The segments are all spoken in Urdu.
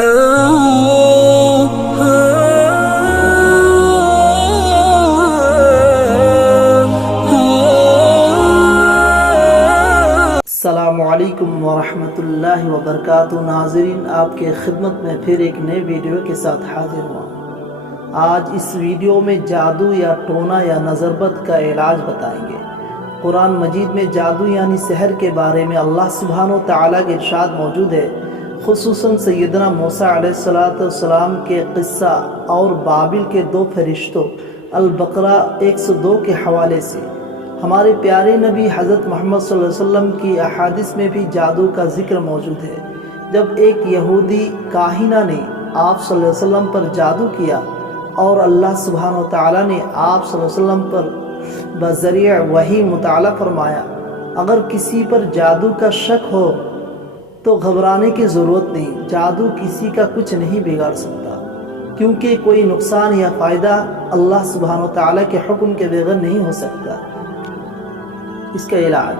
السلام علیکم ورحمۃ اللہ وبرکاتہ۔ ناظرین، آپ کے خدمت میں پھر ایک نئے ویڈیو کے ساتھ حاضر ہوا ہوں۔ آج اس ویڈیو میں جادو یا ٹونا یا نظر بد کا علاج بتائیں گے۔ قرآن مجید میں جادو یعنی سحر کے بارے میں اللہ سبحانہ و تعالیٰ کے ارشاد موجود ہے، خصوصاً سیدنا موسیٰ علیہ السلام کے قصہ اور بابل کے 2 فرشتوں البقرہ 102 کے حوالے سے۔ ہمارے پیارے نبی حضرت محمد صلی اللہ علیہ وسلم کی احادیث میں بھی جادو کا ذکر موجود ہے۔ جب ایک یہودی کاہنہ نے آپ صلی اللہ علیہ وسلم پر جادو کیا اور اللہ سبحانہ و تعالیٰ نے آپ صلی اللہ علیہ وسلم پر بذریعہ وحی مطالعہ فرمایا، اگر کسی پر جادو کا شک ہو تو گھبرانے کی ضرورت نہیں، جادو کسی کا کچھ نہیں بگاڑ سکتا، کیونکہ کوئی نقصان یا فائدہ اللہ سبحانہ و تعالیٰ کے حکم کے بغیر نہیں ہو سکتا۔ اس کا علاج،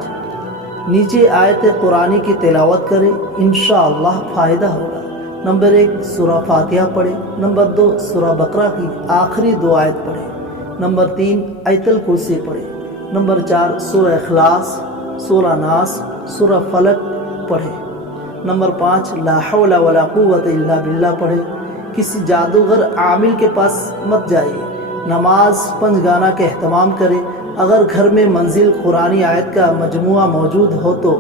نیچے آیت قرآنی کی تلاوت کریں، انشاءاللہ فائدہ ہوگا۔ نمبر 1 سورہ فاتحہ پڑھیں۔ نمبر 2 سورہ بقرہ کی آخری 2 آیت پڑھیں۔ نمبر 3 آیت الکرسی پڑھیں۔ نمبر 4 سورہ اخلاص، سورہ ناس، سورہ فلق پڑھیں۔ نمبر 5 لا حول ولا قوت الا باللہ پڑھیں۔ کسی جادوگر عامل کے پاس مت جائیے، نماز 5 گانا کا اہتمام کریں۔ اگر گھر میں منزل قرآنی آیت کا مجموعہ موجود ہو تو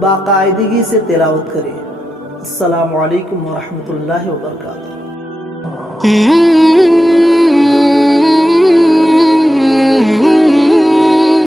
باقاعدگی سے تلاوت کریں۔ السلام علیکم ورحمۃ اللہ وبرکاتہ۔